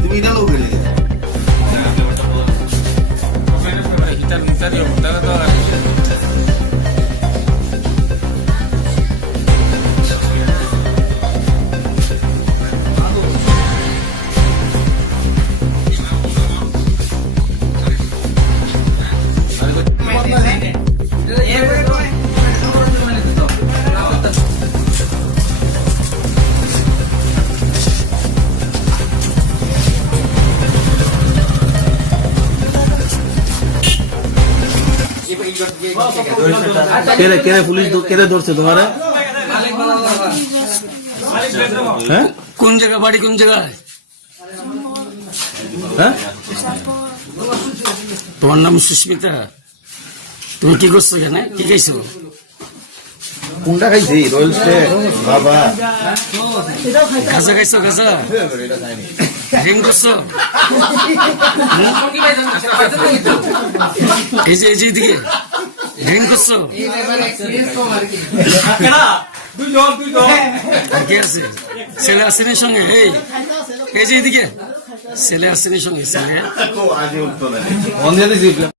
তুমি এটা লোক পুলিশ কেড়ে ধরছে তোমার? হ্যাঁ, কোন জায়গা বাড়ি, কোন জায়গায়? হ্যাঁ, তোমার নাম সুস্মিতা? তুমি কি করছো এখানে? কি খাইছো? কোনটা খাইছি? রোল স্টেক বাবা, গাঁজা খাইছো? গাঁজা ড্রিঙ্ক করছো? এই যে এদিকে ড্রিঙ্ক করছো? কে আছে? ছেলে আসেনি সঙ্গে? এই যে এদিকে ছেলে আসেনি সঙ্গে? ছেলে